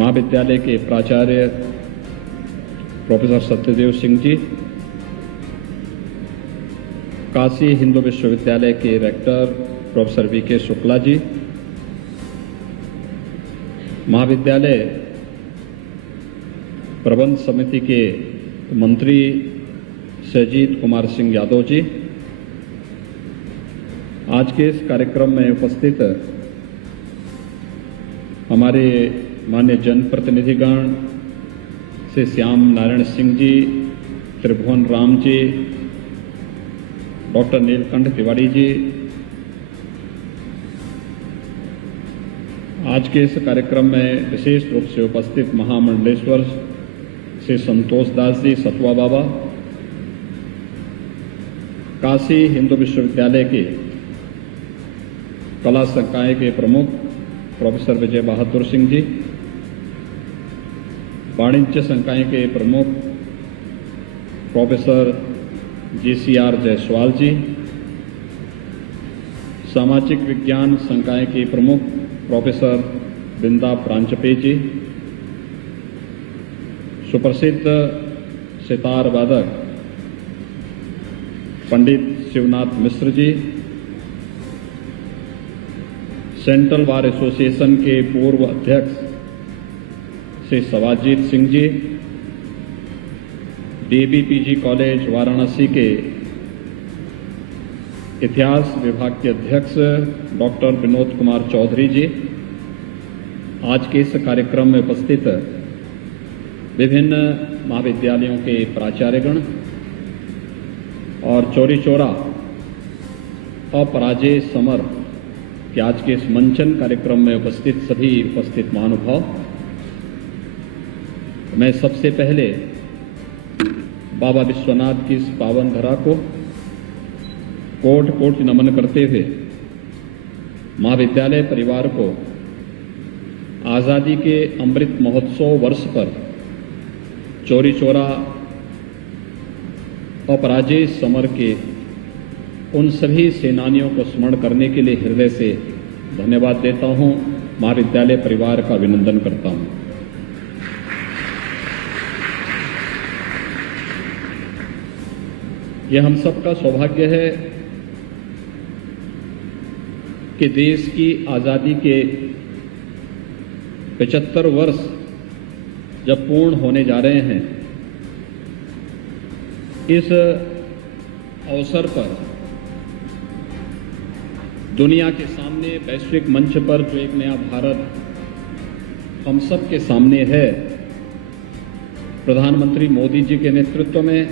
महाविद्यालय के प्राचार्य प्रोफेसर सत्यदेव सिंह जी, काशी हिंदू विश्वविद्यालय के rector professor VK Shukla ji, महाविद्यालय प्रबंध समिति के मंत्री सजीत कुमार सिंह यादव जी, आज के इस कार्यक्रम में उपस्थित हमारे माननीय जनप्रतिनिधिगण से श्याम नारायण सिंह जी, त्रिभुवन राम जी, डॉक्टर नीलकंठ तिवारी जी, आज के इस कार्यक्रम में विशेष रूप से उपस्थित महामंडलेश्वर से संतोष दास जी सतवा बाबा, काशी हिंदू विश्वविद्यालय के कला संकाय के प्रमुख प्रोफेसर विजय बहादुर सिंह जी, वाणिज्य संकाय के प्रमुख प्रोफेसर जीसीआर जायसवाल जी, सामाजिक विज्ञान संकाय के प्रमुख प्रोफेसर बिंदा प्रांजपे जी, सुप्रसिद्ध सितार वादक पंडित Shivnath Mishra ji, central bar association के पूर्व अध्यक्ष श्री सवाजीत सिंह जी, डीबीपीजी कॉलेज वाराणसी के इतिहास विभाग के अध्यक्ष डॉक्टर विनोद कुमार चौधरी जी, आज के इस कार्यक्रम में उपस्थित विभिन्न महाविद्यालयों के प्राचार्यगण और चौरी चौरा अपराजय समर के आज के इस मंचन कार्यक्रम में उपस्थित सभी उपस्थित महानुभाव, मैं सबसे पहले बाबा विश्वनाथ की इस पावन धरा को कोटि कोटि नमन करते हुए महाविद्यालय परिवार को आज़ादी के अमृत महोत्सव वर्ष पर चौरी चौरा अपराजय समर के उन सभी सेनानियों को स्मरण करने के लिए हृदय से धन्यवाद देता हूं, महाविद्यालय परिवार का अभिनंदन करता हूं। यह हम सबका सौभाग्य है कि देश की आज़ादी के 75 वर्ष जब पूर्ण होने जा रहे हैं, इस अवसर पर दुनिया के सामने वैश्विक मंच पर जो एक नया भारत हम सब के सामने है, प्रधानमंत्री मोदी जी के नेतृत्व में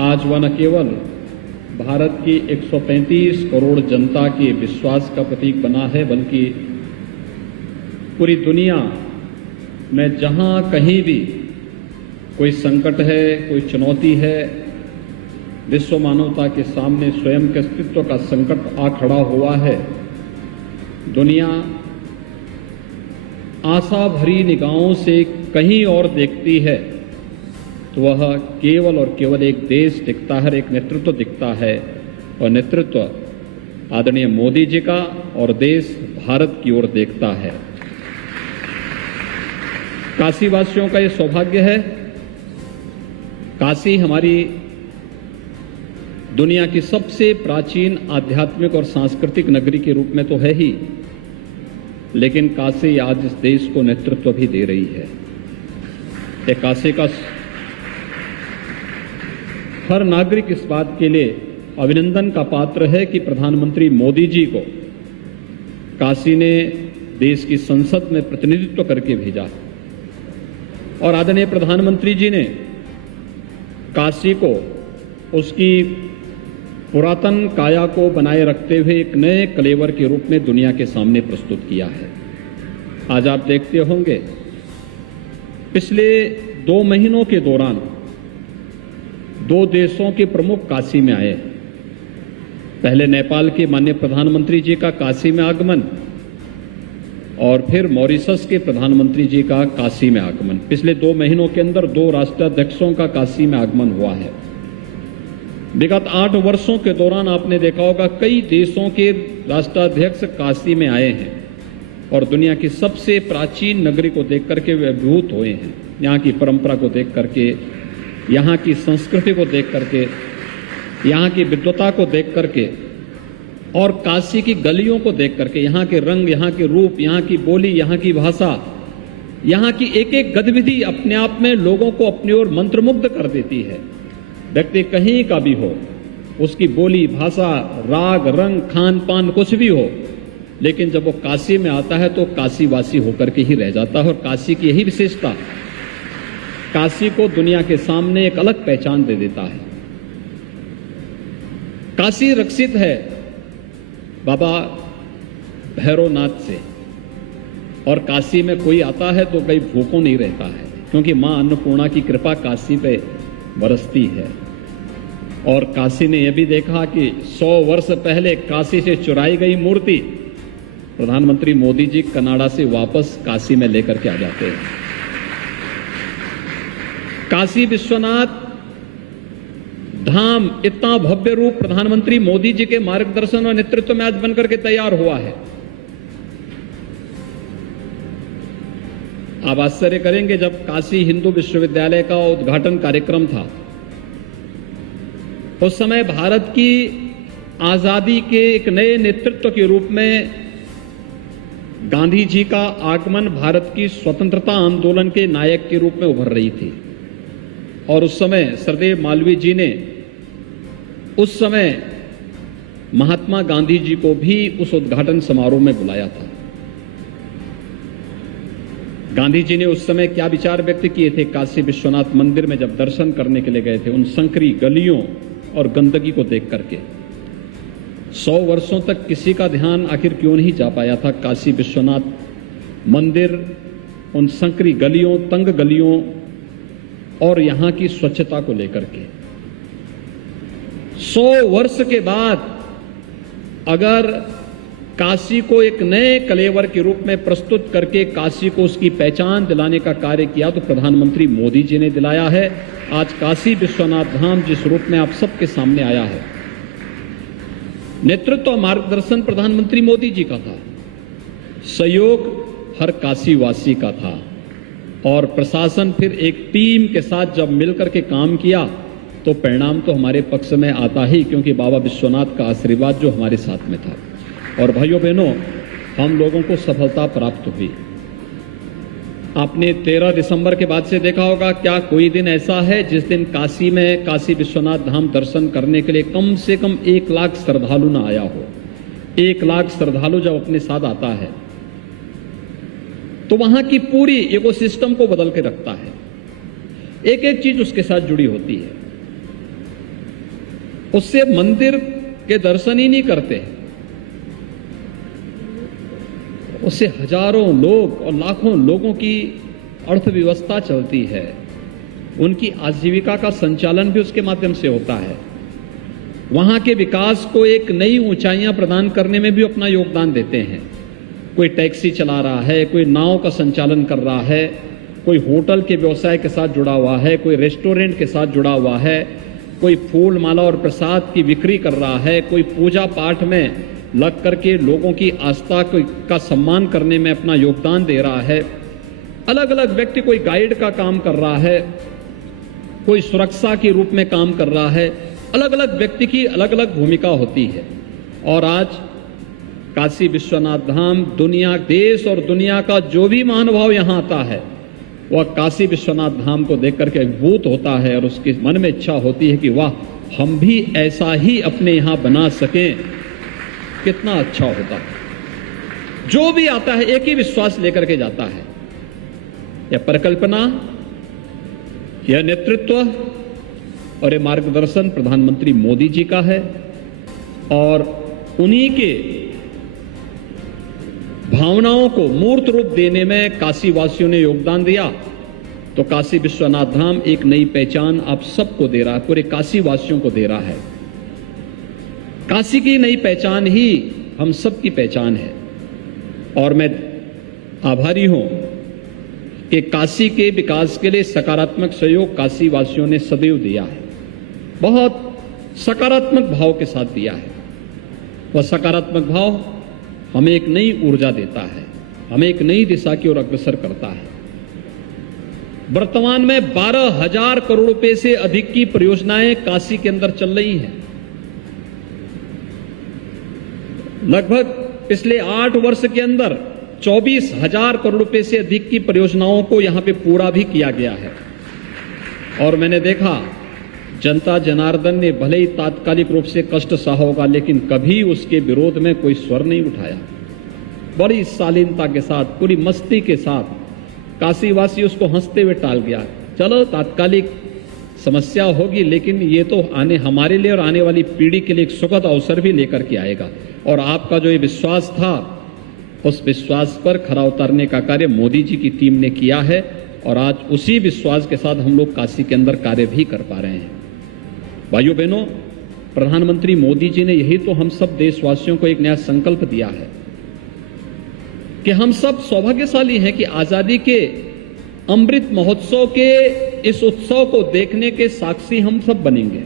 आज वह न केवल भारत की 135 करोड़ जनता के विश्वास का प्रतीक बना है, बल्कि पूरी दुनिया में जहां कहीं भी कोई संकट है, कोई चुनौती है, विश्व मानवता के सामने स्वयं के अस्तित्व का संकट आ खड़ा हुआ है, दुनिया आशा भरी निगाहों से कहीं और देखती है तो वह केवल और केवल एक देश दिखता है, एक नेतृत्व दिखता है, और नेतृत्व आदरणीय मोदी जी का, और देश भारत की ओर देखता है। काशी वासियों का यह सौभाग्य है, काशी हमारी दुनिया की सबसे प्राचीन आध्यात्मिक और सांस्कृतिक नगरी के रूप में तो है ही, लेकिन काशी आज इस देश को नेतृत्व भी दे रही है। एक काशी का हर नागरिक इस बात के लिए अभिनंदन का पात्र है कि प्रधानमंत्री मोदी जी को काशी ने देश की संसद में प्रतिनिधित्व करके भेजा, और आदरणीय प्रधानमंत्री जी ने काशी को उसकी पुरातन काया को बनाए रखते हुए एक नए कलेवर के रूप में दुनिया के सामने प्रस्तुत किया है। आज आप देखते होंगे, पिछले 2 महीनों के दौरान 2 देशों के प्रमुख काशी में आए। पहले नेपाल के माननीय प्रधानमंत्री जी का काशी में आगमन, और फिर मॉरिशस के प्रधानमंत्री जी का काशी में आगमन। पिछले 2 महीनों के अंदर 2 राष्ट्राध्यक्षों का काशी में आगमन हुआ है। विगत 8 वर्षों के दौरान आपने देखा होगा कई देशों के राष्ट्राध्यक्ष काशी में आए हैं। और दुनिया की सबसे प्राचीन नगरी को देख करके वे अभिभूत हुए हैं। यहाँ की परंपरा को देख करके, यहाँ की संस्कृति को देख करके, यहाँ की विद्वता को देख करके और काशी की गलियों को देख करके, यहाँ के रंग, यहाँ के रूप, यहाँ की बोली, यहाँ की भाषा, यहाँ की एक एक गतिविधि अपने आप में लोगों को अपनी ओर मंत्रमुग्ध कर देती है। व्यक्ति कहीं का भी हो, उसकी बोली, भाषा, राग, रंग, खान पान कुछ भी हो, लेकिन जब वो काशी में आता है तो काशीवासी होकर के ही रह जाता है। और काशी की यही विशेषता काशी को दुनिया के सामने एक अलग पहचान दे देता है। काशी रक्षित है बाबा भैरवनाथ से, और काशी में कोई आता है तो कहीं भूखों नहीं रहता है, क्योंकि मां अन्नपूर्णा की कृपा काशी पे बरसती है। और काशी ने यह भी देखा कि 100 वर्ष पहले काशी से चुराई गई मूर्ति प्रधानमंत्री मोदी जी कनाडा से वापस काशी में लेकर के आ जाते हैं। काशी विश्वनाथ धाम इतना भव्य रूप प्रधानमंत्री मोदी जी के मार्गदर्शन और नेतृत्व में आज बनकर के तैयार हुआ है। आप आश्चर्य करेंगे, जब काशी हिंदू विश्वविद्यालय का उद्घाटन कार्यक्रम था, उस समय भारत की आजादी के एक नए नेतृत्व के रूप में गांधी जी का आगमन भारत की स्वतंत्रता आंदोलन के नायक के रूप में उभर रही थी। और उस समय सरदेव मालवीय जी ने उस समय महात्मा गांधी जी को भी उस उद्घाटन समारोह में बुलाया था। गांधी जी ने उस समय क्या विचार व्यक्त किए थे काशी विश्वनाथ मंदिर में जब दर्शन करने के लिए गए थे, उन संकरी गलियों और गंदगी को देख करके। 100 वर्षों तक किसी का ध्यान आखिर क्यों नहीं जा पाया था काशी विश्वनाथ मंदिर, उन संकरी गलियों, तंग गलियों और यहां की स्वच्छता को लेकर के। 100 वर्ष के बाद अगर काशी को एक नए कलेवर के रूप में प्रस्तुत करके काशी को उसकी पहचान दिलाने का कार्य किया तो प्रधानमंत्री मोदी जी ने दिलाया है। आज काशी विश्वनाथ धाम जिस रूप में आप सबके सामने आया है, नेतृत्व और मार्गदर्शन प्रधानमंत्री मोदी जी का था, सहयोग हर काशीवासी का था, और प्रशासन फिर एक टीम के साथ जब मिलकर के काम किया तो परिणाम तो हमारे पक्ष में आता ही, क्योंकि बाबा विश्वनाथ का आशीर्वाद जो हमारे साथ में था। और भाइयों बहनों, हम लोगों को सफलता प्राप्त हुई। आपने 13 दिसंबर के बाद से देखा होगा, क्या कोई दिन ऐसा है जिस दिन काशी में काशी विश्वनाथ धाम दर्शन करने के लिए कम से कम 1 लाख श्रद्धालु ना आया हो। 1 लाख श्रद्धालु जब अपने साथ आता है तो वहां की पूरी इकोसिस्टम को बदल के रखता है। एक एक चीज उसके साथ जुड़ी होती है। उससे मंदिर के दर्शन ही नहीं करते, उससे हजारों लोग और लाखों लोगों की अर्थव्यवस्था चलती है, उनकी आजीविका का संचालन भी उसके माध्यम से होता है। वहां के विकास को एक नई ऊंचाइयां प्रदान करने में भी अपना योगदान देते हैं। कोई टैक्सी चला रहा है, कोई नाव का संचालन कर रहा है, कोई होटल के व्यवसाय के साथ जुड़ा हुआ है, कोई रेस्टोरेंट के साथ जुड़ा हुआ है, कोई फूल माला और प्रसाद की बिक्री कर रहा है, कोई पूजा पाठ में लग करके लोगों की आस्था का सम्मान करने में अपना योगदान दे रहा है। अलग अलग व्यक्ति, कोई गाइड का काम कर रहा है, कोई सुरक्षा के रूप में काम कर रहा है। अलग अलग व्यक्ति की अलग अलग भूमिका होती है। और आज काशी विश्वनाथ धाम दुनिया, देश और दुनिया का जो भी महानुभाव यहां आता है वह काशी विश्वनाथ धाम को देख करके अभिभूत होता है और उसके मन में इच्छा होती है कि वाह, हम भी ऐसा ही अपने यहां बना सकें, कितना अच्छा होता है। जो भी आता है एक ही विश्वास लेकर के जाता है, यह परिकल्पना, यह नेतृत्व और यह मार्गदर्शन प्रधानमंत्री मोदी जी का है। और उन्हीं के भावनाओं को मूर्त रूप देने में काशी वासियों ने योगदान दिया तो काशी विश्वनाथ धाम एक नई पहचान आप सबको दे रहा है, पूरे काशी वासियों को दे रहा है। काशी की नई पहचान ही हम सब की पहचान है। और मैं आभारी हूं कि काशी के विकास के लिए सकारात्मक सहयोग काशी वासियों ने सदैव दिया है, बहुत सकारात्मक भाव के साथ दिया है। वह सकारात्मक भाव हमें एक नई ऊर्जा देता है। हमें एक नई दिशा की ओर अग्रसर करता है। वर्तमान में 12,000 करोड़ रुपए से अधिक की परियोजनाएं काशी के अंदर चल रही हैं। लगभग पिछले 8 वर्ष के अंदर 24,000 करोड़ रुपए से अधिक की परियोजनाओं को यहां पे पूरा भी किया गया है। और मैंने देखा जनता जनार्दन ने भले ही तात्कालिक रूप से कष्ट सहा होगा, लेकिन कभी उसके विरोध में कोई स्वर नहीं उठाया। बड़ी शालीनता के साथ, पूरी मस्ती के साथ काशीवासी उसको हंसते हुए टाल गया। चलो तात्कालिक समस्या होगी, लेकिन ये तो हमारे लिए और आने वाली पीढ़ी के लिए एक सुखद अवसर भी लेकर के आएगा। और आपका जो ये विश्वास था, उस विश्वास पर खरा उतारने का कार्य मोदी जी की टीम ने किया है और आज उसी विश्वास के साथ हम लोग काशी के अंदर कार्य भी कर पा रहे हैं। भाइयों बहनों, प्रधानमंत्री मोदी जी ने यही तो हम सब देशवासियों को एक नया संकल्प दिया है कि हम सब सौभाग्यशाली हैं कि आजादी के अमृत महोत्सव के इस उत्सव को देखने के साक्षी हम सब बनेंगे।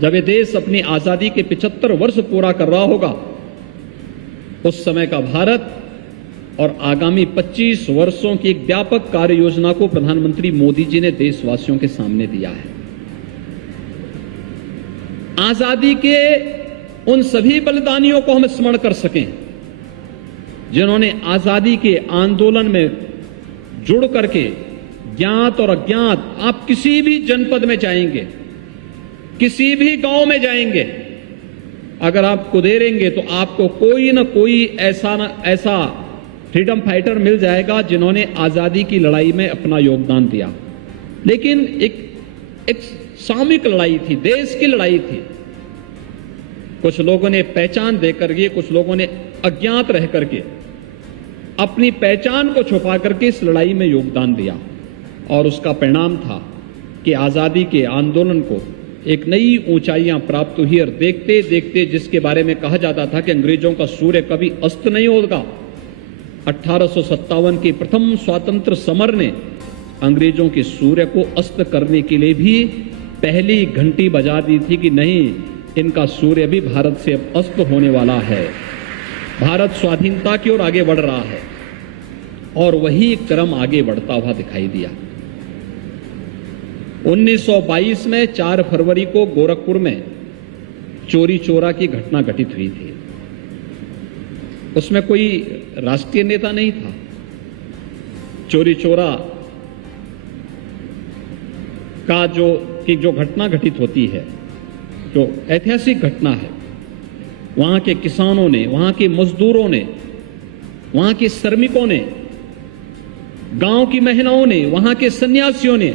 जब ये देश अपनी आजादी के 75 वर्ष पूरा कर रहा होगा, उस समय का भारत और आगामी 25 वर्षों की एक व्यापक कार्य योजना को प्रधानमंत्री मोदी जी ने देशवासियों के सामने दिया है। आजादी के उन सभी बलिदानियों को हम स्मरण कर सकें जिन्होंने आजादी के आंदोलन में जुड़ करके, ज्ञात और अज्ञात, आप किसी भी जनपद में जाएंगे, किसी भी गांव में जाएंगे, अगर आप कुदेरेंगे तो आपको कोई ना कोई ऐसा फ्रीडम फाइटर मिल जाएगा जिन्होंने आजादी की लड़ाई में अपना योगदान दिया। लेकिन एक सामूहिक लड़ाई थी, देश की लड़ाई थी। कुछ लोगों ने पहचान देकर के, कुछ लोगों ने अज्ञात रह करके अपनी पहचान को छुपा करके इस लड़ाई में योगदान दिया और उसका परिणाम था कि आजादी के आंदोलन को एक नई ऊंचाइयां प्राप्त हुई। और देखते देखते जिसके बारे में कहा जाता था कि अंग्रेजों का सूर्य कभी अस्त नहीं होगा, 1857 के प्रथम स्वतंत्र समर ने अंग्रेजों के सूर्य को अस्त करने के लिए भी पहली घंटी बजा दी थी कि नहीं, इनका सूर्य भी भारत से अब अस्त होने वाला है। भारत स्वाधीनता की ओर आगे बढ़ रहा है और वही क्रम आगे बढ़ता हुआ दिखाई दिया। 1922 में 4 फरवरी को गोरखपुर में चोरी चोरा की घटना घटित हुई थी। उसमें कोई राष्ट्रीय नेता नहीं था। चोरी चोरा का जो घटना घटित होती है, जो ऐतिहासिक घटना है, वहां के किसानों ने, वहां के मजदूरों ने, वहां के श्रमिकों ने, गांव की महिलाओं ने, वहां के सन्यासियों ने,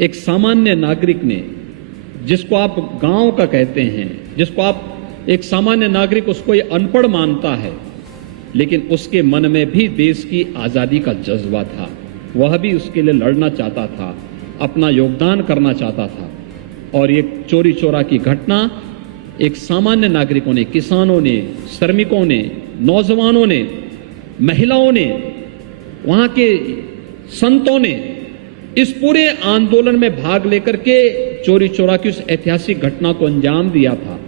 एक सामान्य नागरिक ने, जिसको आप गांव का कहते हैं, जिसको आप एक सामान्य नागरिक उसको ये अनपढ़ मानता है, लेकिन उसके मन में भी देश की आजादी का जज्बा था। वह भी उसके लिए लड़ना चाहता था, अपना योगदान करना चाहता था। और ये चोरी चोरा की घटना एक सामान्य नागरिकों ने, किसानों ने, श्रमिकों ने, नौजवानों ने, महिलाओं ने, वहां के संतों ने इस पूरे आंदोलन में भाग लेकर के चोरी चोरा की उस ऐतिहासिक घटना को अंजाम दिया था।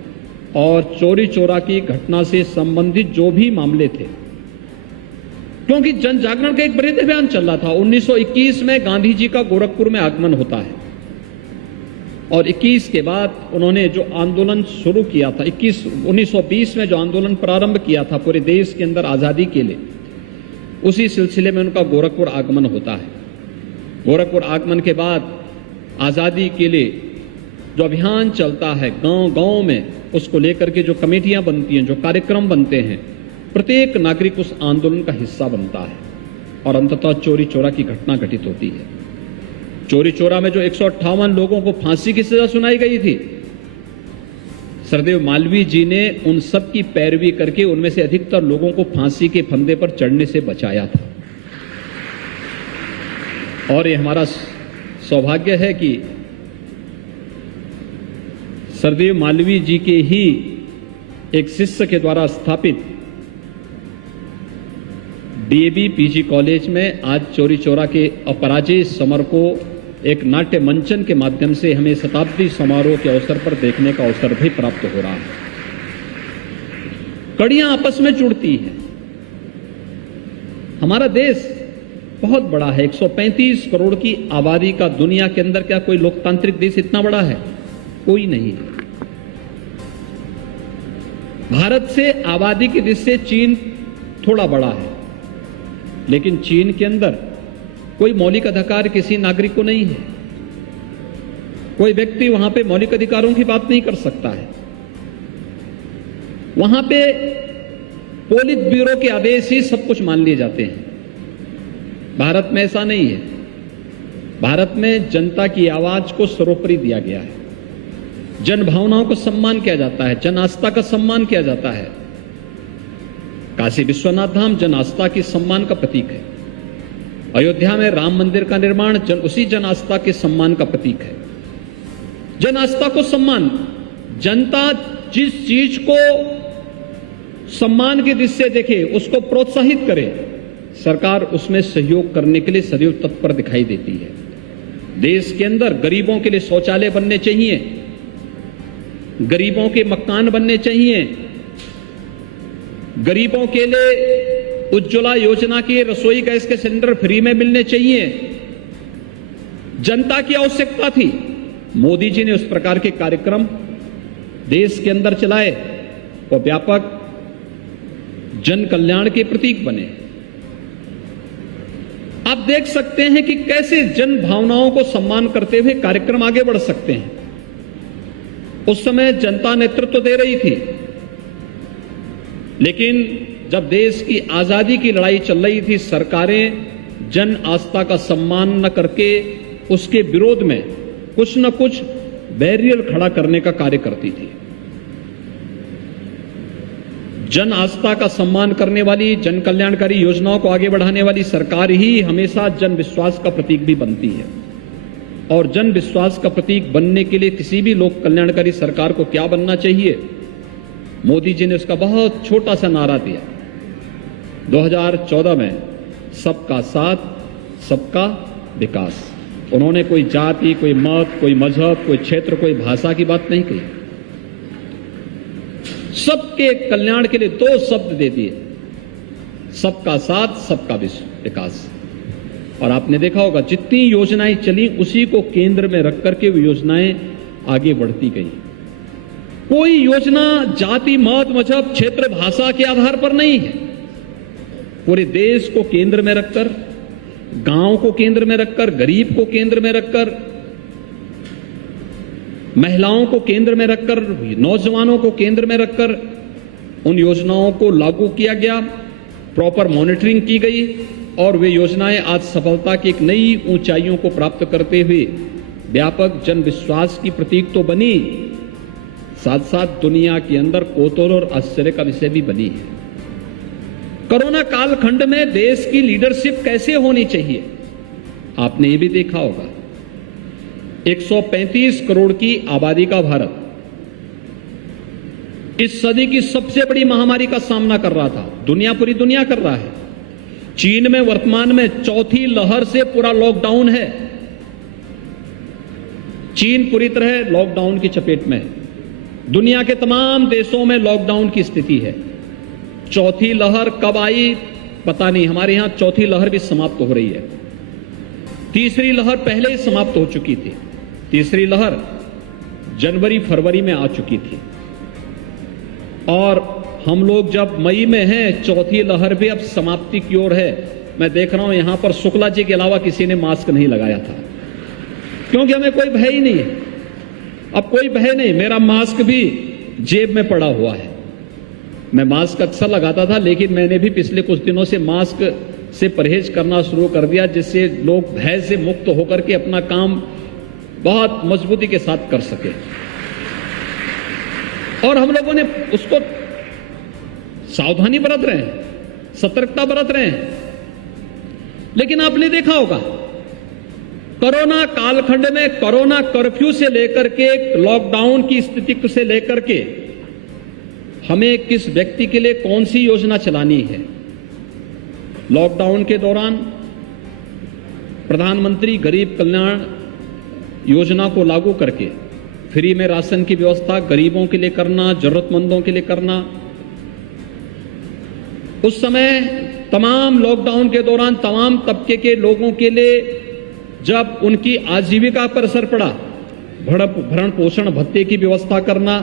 और चोरी चोरा की घटना से संबंधित जो भी मामले थे, क्योंकि जन जागरण का एक बृहद अभियान चल रहा था। 1921 में गांधी जी का गोरखपुर में आगमन होता है और 21 के बाद उन्होंने जो आंदोलन शुरू किया था, 1920 में जो आंदोलन प्रारंभ किया था पूरे देश के अंदर आजादी के लिए, उसी सिलसिले में उनका गोरखपुर आगमन होता है। गोरखपुर आगमन के बाद आजादी के लिए जो अभियान चलता है गांव गांव में, उसको लेकर के जो कमेटियां बनती हैं, जो कार्यक्रम बनते हैं, प्रत्येक नागरिक उस आंदोलन का हिस्सा बनता है और अंततः चोरी चोरा की घटना घटित होती है। चोरी चोरा में जो 158 लोगों को फांसी की सजा सुनाई गई थी, सरदेव मालवीय जी ने उन सब की पैरवी करके उनमें से अधिकतर लोगों को फांसी के फंदे पर चढ़ने से बचाया था। और ये हमारा सौभाग्य है कि सरदेव मालवीय जी के ही एक शिष्य के द्वारा स्थापित डीएवी पीजी कॉलेज में आज चोरी चोरा के अपराजेय समर को एक नाट्य मंचन के माध्यम से हमें शताब्दी समारोह के अवसर पर देखने का अवसर भी प्राप्त हो रहा है। कड़ियां आपस में जुड़ती हैं। हमारा देश बहुत बड़ा है, 135 करोड़ की आबादी का। दुनिया के अंदर क्या कोई लोकतांत्रिक देश इतना बड़ा है? कोई नहीं है। भारत से आबादी की दृष्टि से चीन थोड़ा बड़ा है, लेकिन चीन के अंदर कोई मौलिक अधिकार किसी नागरिक को नहीं है। कोई व्यक्ति वहां पे मौलिक अधिकारों की बात नहीं कर सकता है। वहां पे पोलित ब्यूरो के आदेश ही सब कुछ मान लिए जाते हैं। भारत में ऐसा नहीं है। भारत में जनता की आवाज को सर्वोपरि दिया गया है। जन भावनाओं को सम्मान किया जाता है, जन आस्था का सम्मान किया जाता है। काशी विश्वनाथ धाम जन आस्था की सम्मान का प्रतीक है। अयोध्या में राम मंदिर का निर्माण उसी जन आस्था के सम्मान का प्रतीक है। जन आस्था को सम्मान, जनता जिस चीज को सम्मान की दृष्टि से देखे, उसको प्रोत्साहित करे, सरकार उसमें सहयोग करने के लिए सदैव तत्पर दिखाई देती है। देश के अंदर गरीबों के लिए शौचालय बनने चाहिए, गरीबों के मकान बनने चाहिए, गरीबों के लिए उज्ज्वला योजना के रसोई गैस के सिलेंडर फ्री में मिलने चाहिए। जनता की आवश्यकता थी। मोदी जी ने उस प्रकार के कार्यक्रम देश के अंदर चलाए और व्यापक जन कल्याण के प्रतीक बने। आप देख सकते हैं कि कैसे जन भावनाओं को सम्मान करते हुए कार्यक्रम आगे बढ़ सकते हैं। उस समय जनता नेतृत्व दे रही थी, लेकिन जब देश की आजादी की लड़ाई चल रही थी, सरकारें जन आस्था का सम्मान न करके उसके विरोध में कुछ न कुछ बैरियर खड़ा करने का कार्य करती थी। जन आस्था का सम्मान करने वाली, जन कल्याणकारी योजनाओं को आगे बढ़ाने वाली सरकार ही हमेशा जन विश्वास का प्रतीक भी बनती है। और जन विश्वास का प्रतीक बनने के लिए किसी भी लोक कल्याणकारी सरकार को क्या बनना चाहिए? मोदी जी ने उसका बहुत छोटा सा नारा दिया 2014 में, सबका साथ, सबका विकास। उन्होंने कोई जाति, कोई मत, कोई मजहब, कोई क्षेत्र, कोई भाषा की बात नहीं कही। सबके कल्याण के लिए दो शब्द दे दिए, सबका साथ, सबका विकास। और आपने देखा होगा जितनी योजनाएं चली उसी को केंद्र में रख करके वो योजनाएं आगे बढ़ती गई। कोई योजना जाति, मत, मजहब, क्षेत्र, भाषा के आधार पर नहीं है। पूरे देश को केंद्र में रखकर, गांव को केंद्र में रखकर, गरीब को केंद्र में रखकर, महिलाओं को केंद्र में रखकर, नौजवानों को केंद्र में रखकर उन योजनाओं को लागू किया गया। प्रॉपर मॉनिटरिंग की गई और वे योजनाएं आज सफलता की एक नई ऊंचाइयों को प्राप्त करते हुए व्यापक जन विश्वास की प्रतीक तो बनी, साथ साथ दुनिया के अंदर कौतूहल और आश्चर्य का विषय भी बनी है। कोरोना कालखंड में देश की लीडरशिप कैसे होनी चाहिए, आपने ये भी देखा होगा। 135 करोड़ की आबादी का भारत इस सदी की सबसे बड़ी महामारी का सामना कर रहा था। पूरी दुनिया कर रहा है। चीन में वर्तमान में चौथी लहर से पूरा लॉकडाउन है। चीन पूरी तरह लॉकडाउन की चपेट में है। दुनिया के तमाम देशों में लॉकडाउन की स्थिति है। चौथी लहर कब आई पता नहीं। हमारे यहां चौथी लहर भी समाप्त हो रही है। तीसरी लहर पहले ही समाप्त हो चुकी थी। तीसरी लहर जनवरी फरवरी में आ चुकी थी और हम लोग जब मई में हैं, चौथी लहर भी अब समाप्ति की ओर है। मैं देख रहा हूं यहां पर शुक्ला जी के अलावा किसी ने मास्क नहीं लगाया था, क्योंकि हमें कोई भय ही नहीं है। अब कोई भय नहीं। मेरा मास्क भी जेब में पड़ा हुआ है। मैं मास्क अक्सर लगाता था, लेकिन मैंने भी पिछले कुछ दिनों से मास्क से परहेज करना शुरू कर दिया, जिससे लोग भय से मुक्त होकर के अपना काम बहुत मजबूती के साथ कर सके। और हम लोगों ने उसको सावधानी बरत रहे हैं, सतर्कता बरत रहे हैं। लेकिन आपने देखा होगा कोरोना कालखंड में कोरोना कर्फ्यू से लेकर के लॉकडाउन की स्थिति से लेकर के हमें किस व्यक्ति के लिए कौन सी योजना चलानी है। लॉकडाउन के दौरान प्रधानमंत्री गरीब कल्याण योजना को लागू करके फ्री में राशन की व्यवस्था गरीबों के लिए करना, जरूरतमंदों के लिए करना, उस समय तमाम लॉकडाउन के दौरान तमाम तबके के लोगों के लिए जब उनकी आजीविका पर असर पड़ा, भरण पोषण भत्ते की व्यवस्था करना,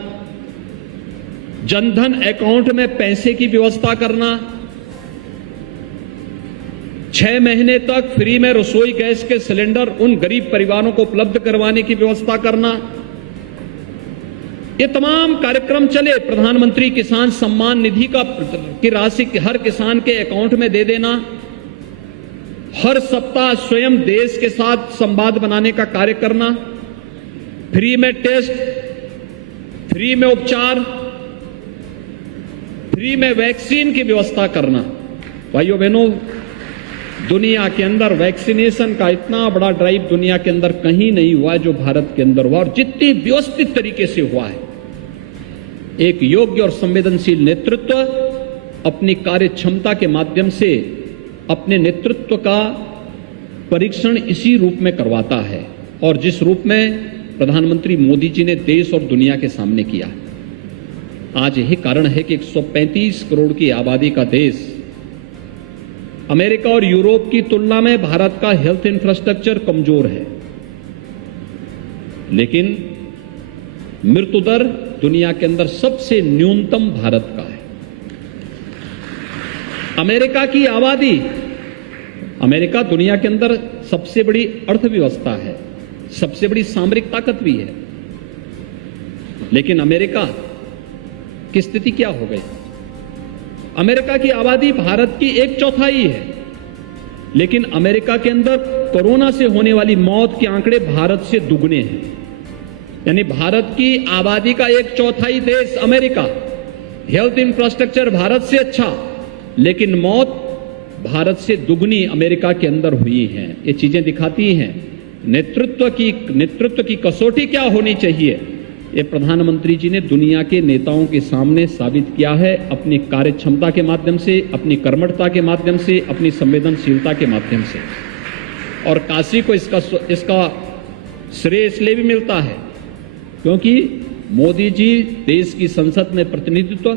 जनधन अकाउंट में पैसे की व्यवस्था करना, 6 महीने तक फ्री में रसोई गैस के सिलेंडर उन गरीब परिवारों को उपलब्ध करवाने की व्यवस्था करना, ये तमाम कार्यक्रम चले। प्रधानमंत्री किसान सम्मान निधि की राशि हर किसान के अकाउंट में दे देना, हर सप्ताह स्वयं देश के साथ संवाद बनाने का कार्य करना, फ्री में टेस्ट, फ्री में उपचार, फ्री में वैक्सीन की व्यवस्था करना। भाइयों बहनों, दुनिया के अंदर वैक्सीनेशन का इतना बड़ा ड्राइव दुनिया के अंदर कहीं नहीं हुआ जो भारत के अंदर हुआ, और जितनी व्यवस्थित तरीके से हुआ है। एक योग्य और संवेदनशील नेतृत्व अपनी कार्य क्षमता के माध्यम से अपने नेतृत्व का परीक्षण इसी रूप में करवाता है, और जिस रूप में प्रधानमंत्री मोदी जी ने देश और दुनिया के सामने किया। आज यही कारण है कि 135 करोड़ की आबादी का देश, अमेरिका और यूरोप की तुलना में भारत का हेल्थ इंफ्रास्ट्रक्चर कमजोर है, लेकिन मृत्यु दर दुनिया के अंदर सबसे न्यूनतम भारत का है। अमेरिका की आबादी, अमेरिका दुनिया के अंदर सबसे बड़ी अर्थव्यवस्था है, सबसे बड़ी सामरिक ताकत भी है, लेकिन अमेरिका की स्थिति क्या हो गई? अमेरिका की आबादी भारत की 1/4 है, लेकिन अमेरिका के अंदर कोरोना से होने वाली मौत के आंकड़े भारत से दुगने हैं। यानी भारत की आबादी का 1/4 देश अमेरिका, हेल्थ इंफ्रास्ट्रक्चर भारत से अच्छा, लेकिन मौत भारत से दुगनी अमेरिका के अंदर हुई है। ये चीजें दिखाती हैं नेतृत्व की कसौटी क्या होनी चाहिए। ये प्रधानमंत्री जी ने दुनिया के नेताओं के सामने साबित किया है, अपनी कार्य क्षमता के माध्यम से, अपनी कर्मठता के माध्यम से, अपनी संवेदनशीलता के माध्यम से। और काशी को इसका श्रेय इसलिए भी मिलता है क्योंकि मोदी जी देश की संसद में प्रतिनिधित्व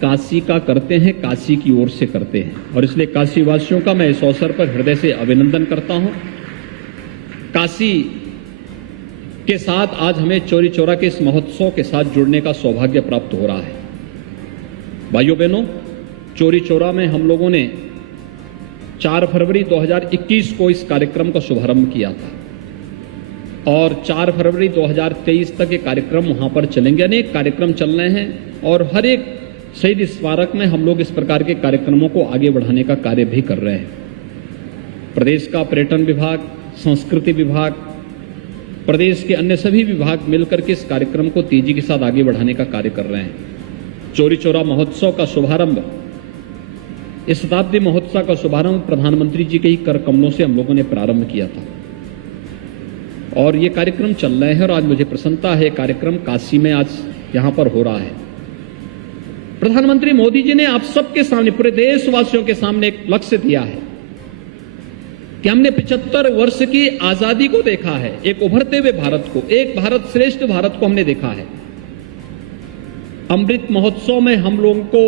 काशी का करते हैं, काशी की ओर से करते हैं, और इसलिए काशी वासियों का मैं इस अवसर पर हृदय से अभिनंदन करता हूं। काशी के साथ आज हमें चौरी चौरा के इस महोत्सव के साथ जुड़ने का सौभाग्य प्राप्त हो रहा है। भाइयों बहनों, चौरी चौरा में हम लोगों ने 4 फरवरी 2021 को इस कार्यक्रम का शुभारंभ किया था, और 4 फरवरी 2023 तक ये कार्यक्रम वहां पर चलेंगे। अनेक कार्यक्रम चल रहे हैं, और हर एक शहीद स्मारक में हम लोग इस प्रकार के कार्यक्रमों को आगे बढ़ाने का कार्य भी कर रहे हैं। प्रदेश का पर्यटन विभाग, संस्कृति विभाग, प्रदेश के अन्य सभी विभाग मिलकर के इस कार्यक्रम को तेजी के साथ आगे बढ़ाने का कार्य कर रहे हैं। चौरी चौरा महोत्सव का शुभारंभ, इस शताब्दी महोत्सव का शुभारंभ प्रधानमंत्री जी के ही कर कमलों से हम लोगों ने प्रारंभ किया था, और ये कार्यक्रम चल रहे हैं। और आज मुझे प्रसन्नता है, कार्यक्रम काशी में आज यहां पर हो रहा है। प्रधानमंत्री मोदी जी ने आप सबके सामने, पूरे देशवासियों के सामने एक लक्ष्य दिया है कि हमने 75 वर्ष की आजादी को देखा है, एक उभरते हुए भारत को, एक भारत श्रेष्ठ भारत को हमने देखा है। अमृत महोत्सव में हम लोगों को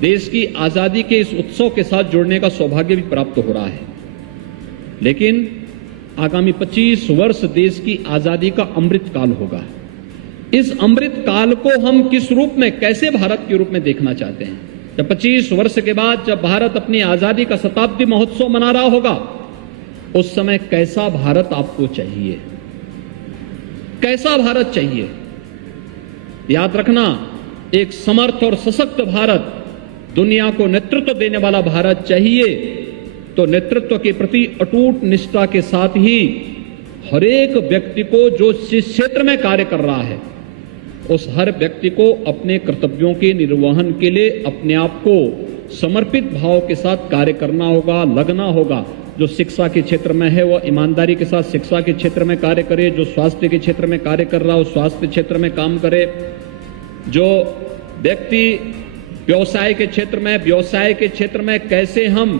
देश की आजादी के इस उत्सव के साथ जुड़ने का सौभाग्य भी प्राप्त हो रहा है, लेकिन आगामी 25 वर्ष देश की आजादी का अमृत काल होगा। इस अमृत काल को हम किस रूप में, कैसे भारत के रूप में देखना चाहते हैं? जब 25 वर्ष के बाद जब भारत अपनी आजादी का शताब्दी महोत्सव मना रहा होगा, उस समय कैसा भारत आपको चाहिए? कैसा भारत चाहिए? याद रखना, एक समर्थ और सशक्त भारत, दुनिया को नेतृत्व देने वाला भारत चाहिए, तो नेतृत्व के प्रति अटूट निष्ठा के साथ ही हर एक व्यक्ति को जो जिस क्षेत्र में कार्य कर रहा है, उस हर व्यक्ति को अपने कर्तव्यों के निर्वहन के लिए अपने आप को समर्पित भाव के साथ कार्य करना होगा, लगना होगा। जो शिक्षा के क्षेत्र में है वह ईमानदारी के साथ शिक्षा के क्षेत्र में कार्य करे, जो स्वास्थ्य के क्षेत्र में कार्य कर रहा हो स्वास्थ्य क्षेत्र में काम करे, जो व्यक्ति व्यवसाय के क्षेत्र में कैसे हम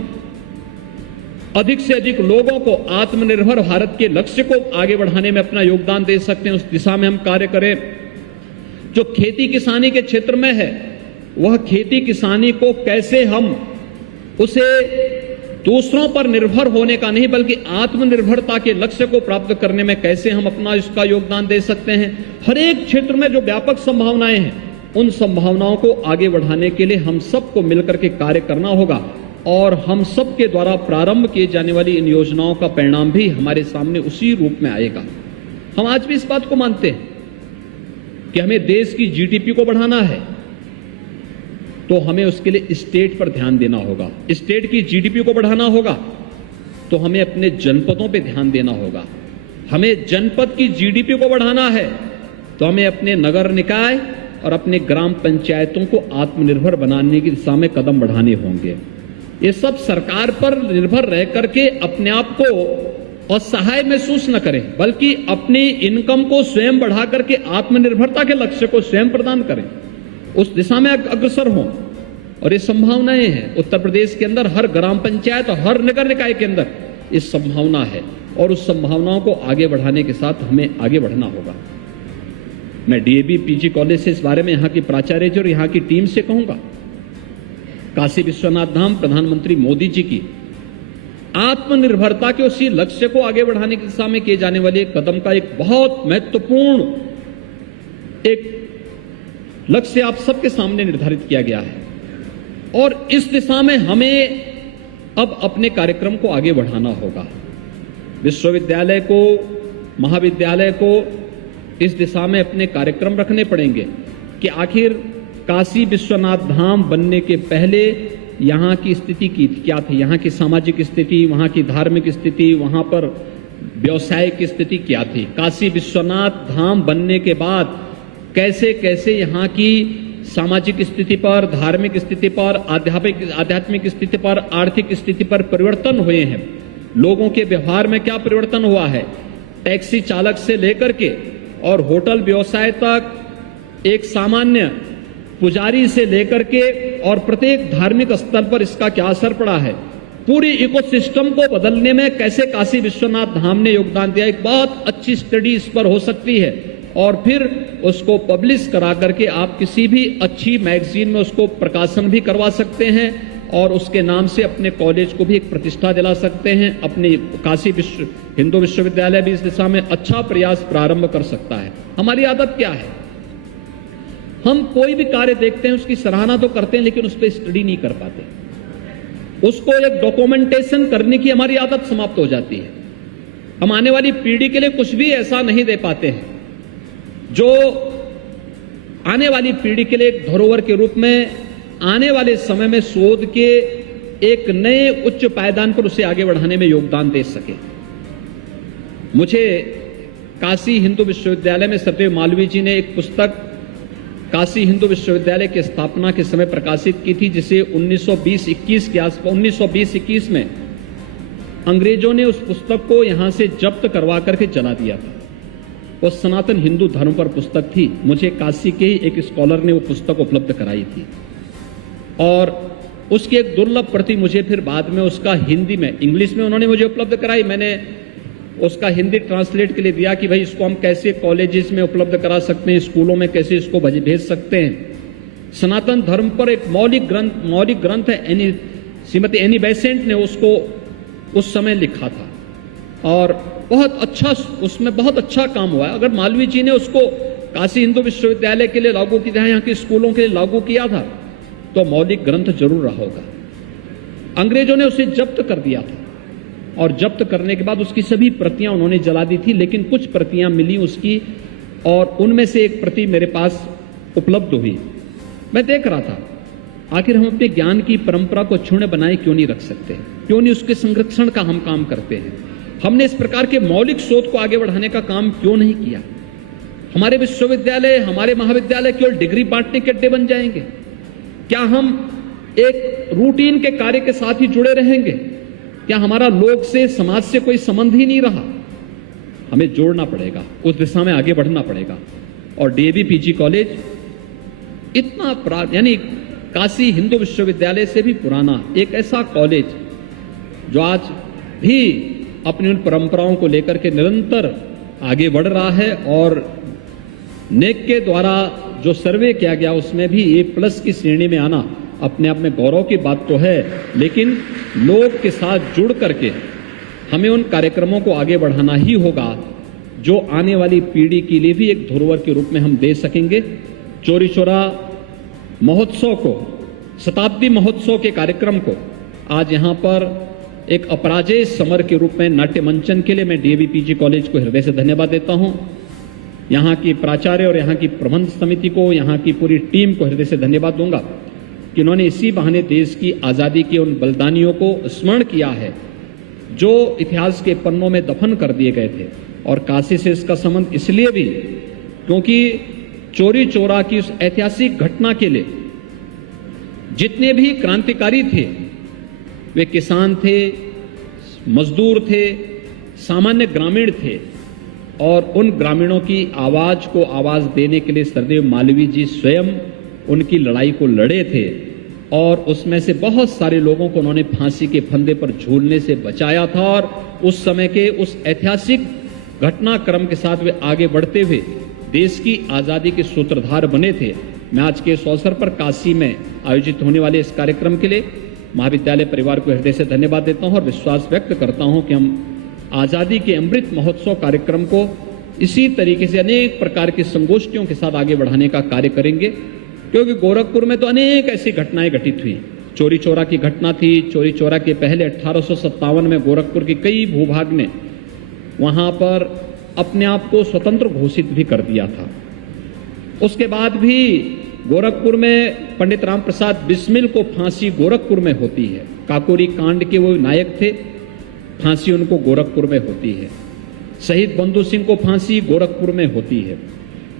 अधिक से अधिक लोगों को आत्मनिर्भर भारत के लक्ष्य को आगे बढ़ाने में अपना योगदान दे सकते हैं, उस दिशा में हम कार्य करें। जो खेती किसानी के क्षेत्र में है, वह खेती किसानी को कैसे हम उसे दूसरों पर निर्भर होने का नहीं बल्कि आत्मनिर्भरता के लक्ष्य को प्राप्त करने में कैसे हम अपना इसका योगदान दे सकते हैं। हर एक क्षेत्र में जो व्यापक संभावनाएं हैं उन संभावनाओं को आगे बढ़ाने के लिए हम सबको मिलकर के कार्य करना होगा और हम सबके द्वारा प्रारंभ किए जाने वाली इन योजनाओं का परिणाम भी हमारे सामने उसी रूप में आएगा। हम आज भी इस बात को मानते हैं कि हमें देश की जीडीपी को बढ़ाना है तो हमें उसके लिए स्टेट पर ध्यान देना होगा। स्टेट की जीडीपी को बढ़ाना होगा तो हमें अपने जनपदों पे ध्यान देना होगा। हमें जनपद की जीडीपी को बढ़ाना है तो हमें अपने नगर निकाय और अपने ग्राम पंचायतों को आत्मनिर्भर बनाने की दिशा में कदम बढ़ाने होंगे। ये सब सरकार पर निर्भर रह करके अपने आप को असहाय महसूस न करें बल्कि अपनी इनकम को स्वयं बढ़ा करके आत्मनिर्भरता के लक्ष्य को स्वयं प्रदान करें, उस दिशा में अग्रसर हों। और ये संभावनाएं हैं उत्तर प्रदेश के अंदर हर ग्राम पंचायत और हर नगर निकाय के अंदर ये संभावना है और उस संभावनाओं को आगे बढ़ाने के साथ हमें आगे बढ़ना होगा। मैं डीएवी पीजी कॉलेज से इस बारे में यहाँ की प्राचार्य जी और यहाँ की टीम से कहूंगा, काशी विश्वनाथ धाम प्रधानमंत्री मोदी जी की आत्मनिर्भरता के उसी लक्ष्य को आगे बढ़ाने की दिशा में किए जाने वाले कदम का एक बहुत महत्वपूर्ण एक लक्ष्य आप सबके सामने निर्धारित किया गया है और इस दिशा में हमें अब अपने कार्यक्रम को आगे बढ़ाना होगा। विश्वविद्यालय को, महाविद्यालय को इस दिशा में अपने कार्यक्रम रखने पड़ेंगे कि आखिर काशी विश्वनाथ धाम बनने के पहले यहाँ की स्थिति क्या थी, यहाँ की सामाजिक स्थिति, वहाँ की धार्मिक स्थिति, वहाँ पर व्यवसाय की स्थिति क्या थी। काशी विश्वनाथ धाम बनने के बाद कैसे कैसे यहाँ की सामाजिक स्थिति पर, धार्मिक स्थिति पर, आध्यात्मिक स्थिति पर, आर्थिक स्थिति पर परिवर्तन हुए हैं। लोगों के व्यवहार में क्या परिवर्तन हुआ है, टैक्सी चालक से लेकर के और होटल व्यवसाय तक, एक सामान्य पुजारी से लेकर के और प्रत्येक धार्मिक स्तर पर इसका क्या असर पड़ा है। पूरी इकोसिस्टम को बदलने में कैसे काशी विश्वनाथ धाम ने योगदान दिया, एक बहुत अच्छी स्टडी इस पर हो सकती है और फिर उसको पब्लिश करा करके आप किसी भी अच्छी मैगजीन में उसको प्रकाशन भी करवा सकते हैं और उसके नाम से अपने कॉलेज को भी एक प्रतिष्ठा दिला सकते हैं। अपने काशी हिंदू विश्वविद्यालय भी इस दिशा में अच्छा प्रयास प्रारंभ कर सकता है। हमारी आदत क्या है, हम कोई भी कार्य देखते हैं उसकी सराहना तो करते हैं लेकिन उस पर स्टडी नहीं कर पाते, उसको एक डॉक्यूमेंटेशन करने की हमारी आदत समाप्त हो जाती है। हम आने वाली पीढ़ी के लिए कुछ भी ऐसा नहीं दे पाते हैं जो आने वाली पीढ़ी के लिए एक धरोहर के रूप में आने वाले समय में शोध के एक नए उच्च पायदान पर उसे आगे बढ़ाने में योगदान दे सके। मुझे काशी हिंदू विश्वविद्यालय में सत्यदेव मालवीय जी ने एक पुस्तक काशी हिंदू विश्वविद्यालय की स्थापना के समय प्रकाशित की थी, जिसे 1920-21 के आसपास 1920-21 में अंग्रेजों ने उस पुस्तक को यहां से जब्त करवा करके जला दिया था। वो सनातन हिंदू धर्म पर पुस्तक थी। मुझे काशी के ही एक स्कॉलर ने वो पुस्तक उपलब्ध कराई थी और उसकी एक दुर्लभ प्रति मुझे फिर बाद में उसका हिंदी में, इंग्लिश में उन्होंने मुझे उपलब्ध कराई। मैंने उसका हिंदी ट्रांसलेट के लिए दिया कि भाई इसको हम कैसे कॉलेजेस में उपलब्ध करा सकते हैं, स्कूलों में कैसे इसको भेज सकते हैं। सनातन धर्म पर एक मौलिक ग्रंथ है, श्रीमती एनी बेसेंट ने उसको उस समय लिखा था और बहुत अच्छा, उसमें बहुत अच्छा काम हुआ है। अगर मालवीय जी ने उसको काशी हिंदू विश्वविद्यालय के लिए लागू किया, यहाँ के स्कूलों के लिए लागू किया था, तो मौलिक ग्रंथ जरूर रहा होगा। अंग्रेजों ने उसे जब्त कर दिया था और जब्त करने के बाद उसकी सभी प्रतियां उन्होंने जला दी थी, लेकिन कुछ प्रतियां मिली उसकी और उनमें से एक प्रति मेरे पास उपलब्ध हुई। मैं देख रहा था आखिर हम अपने ज्ञान की परंपरा को क्षुण्ण बनाए क्यों नहीं रख सकते, क्यों नहीं उसके संरक्षण का हम काम करते हैं। हमने इस प्रकार के मौलिक शोध को आगे बढ़ाने का काम क्यों नहीं किया। हमारे विश्वविद्यालय, हमारे महाविद्यालय केवल डिग्री बांटने के अड्डे बन जाएंगे क्या? हम एक रूटीन के कार्य के साथ ही जुड़े रहेंगे क्या? हमारा लोग से, समाज से कोई संबंध ही नहीं रहा। हमें जोड़ना पड़ेगा, उस दिशा में आगे बढ़ना पड़ेगा। और डीएवी पीजी कॉलेज इतना यानी काशी हिंदू विश्वविद्यालय से भी पुराना एक ऐसा कॉलेज जो आज भी अपनी उन परंपराओं को लेकर के निरंतर आगे बढ़ रहा है और नेक के द्वारा जो सर्वे किया गया उसमें भी A+ की श्रेणी में आना अपने आप में गौरव की बात तो है, लेकिन लोग के साथ जुड़ करके हमें उन कार्यक्रमों को आगे बढ़ाना ही होगा जो आने वाली पीढ़ी के लिए भी एक धरोहर के रूप में हम दे सकेंगे। चौरी चौरा महोत्सव को, शताब्दी महोत्सव के कार्यक्रम को आज यहाँ पर एक अपराजेय समर के रूप में नाट्य मंचन के लिए मैं DAV PG कॉलेज को हृदय से धन्यवाद देता हूँ। यहाँ की प्राचार्य और यहाँ की प्रबंध समिति को, यहाँ की पूरी टीम को हृदय से धन्यवाद दूंगा कि उन्होंने इसी बहाने देश की आज़ादी के उन बलिदानियों को स्मरण किया है जो इतिहास के पन्नों में दफन कर दिए गए थे। और काशी से इसका संबंध इसलिए भी क्योंकि चौरी चौरा की उस ऐतिहासिक घटना के लिए जितने भी क्रांतिकारी थे वे किसान थे, मजदूर थे, सामान्य ग्रामीण थे और उन ग्रामीणों की आवाज को आवाज देने के लिए सरदेव मालवीय जी स्वयं उनकी लड़ाई को लड़े थे और उसमें से बहुत सारे लोगों को उन्होंने फांसी के फंदे पर झूलने से बचाया था और उस समय के उस ऐतिहासिक घटनाक्रम के साथ वे आगे बढ़ते हुए देश की आजादी के सूत्रधार बने थे। मैं आज के इस अवसर पर काशी में आयोजित होने वाले इस कार्यक्रम के लिए महाविद्यालय परिवार को हृदय से धन्यवाद देता हूं और विश्वास व्यक्त करता हूं कि हम आजादी के अमृत महोत्सव कार्यक्रम को इसी तरीके से अनेक प्रकार की संगोष्ठियों के साथ आगे बढ़ाने का कार्य करेंगे, क्योंकि गोरखपुर में तो अनेक ऐसी घटनाएं घटित हुई। चौरी चौरा की घटना थी। चौरी चौरा के पहले 1857 में गोरखपुर के कई भूभाग ने वहां पर अपने आप को स्वतंत्र घोषित भी कर दिया था। उसके बाद भी गोरखपुर में पंडित राम प्रसाद बिस्मिल को फांसी गोरखपुर में होती है। काकोरी कांड के वो नायक थे, फांसी उनको गोरखपुर में होती है। शहीद बंधु सिंह को फांसी गोरखपुर में होती है।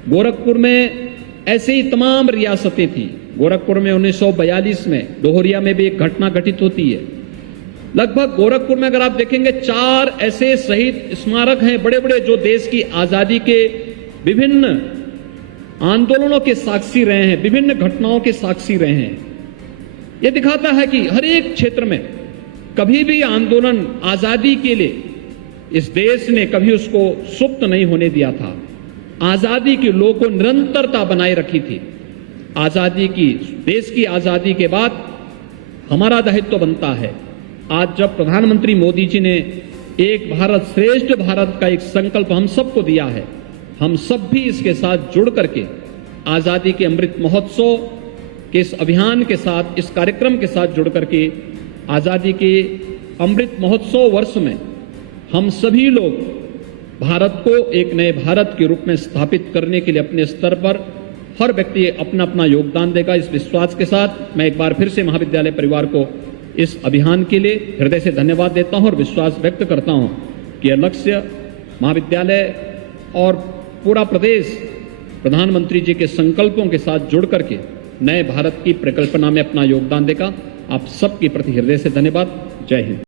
गोरखपुर में ऐसे ही तमाम रियासतें थी। गोरखपुर में 1942 में डोहरिया में भी एक घटना घटित होती है। लगभग गोरखपुर में अगर आप देखेंगे 4 ऐसे शहीद स्मारक हैं बड़े बड़े जो देश की आजादी के विभिन्न आंदोलनों के साक्षी रहे हैं, विभिन्न घटनाओं के साक्षी रहे हैं। यह दिखाता है कि हर एक क्षेत्र में कभी भी आंदोलन आजादी के लिए इस देश ने कभी उसको सुप्त नहीं होने दिया था। आजादी की लोगों को निरंतरता बनाए रखी थी। आजादी की, देश की आजादी के बाद हमारा दायित्व बनता है। आज जब प्रधानमंत्री मोदी जी ने एक भारत श्रेष्ठ भारत का एक संकल्प हम सबको दिया है, हम सब भी इसके साथ जुड़ करके आजादी के अमृत महोत्सव के इस अभियान के साथ, इस कार्यक्रम के साथ जुड़ करके आजादी के अमृत महोत्सव वर्ष में हम सभी लोग भारत को एक नए भारत के रूप में स्थापित करने के लिए अपने स्तर पर हर व्यक्ति अपना अपना योगदान देगा। इस विश्वास के साथ मैं एक बार फिर से महाविद्यालय परिवार को इस अभियान के लिए हृदय से धन्यवाद देता हूं और विश्वास व्यक्त करता हूं कि यह लक्ष्य महाविद्यालय और पूरा प्रदेश प्रधानमंत्री जी के संकल्पों के साथ जुड़ करके नए भारत की परिकल्पना में अपना योगदान देगा। आप सबके प्रति हृदय से धन्यवाद। जय हिंद।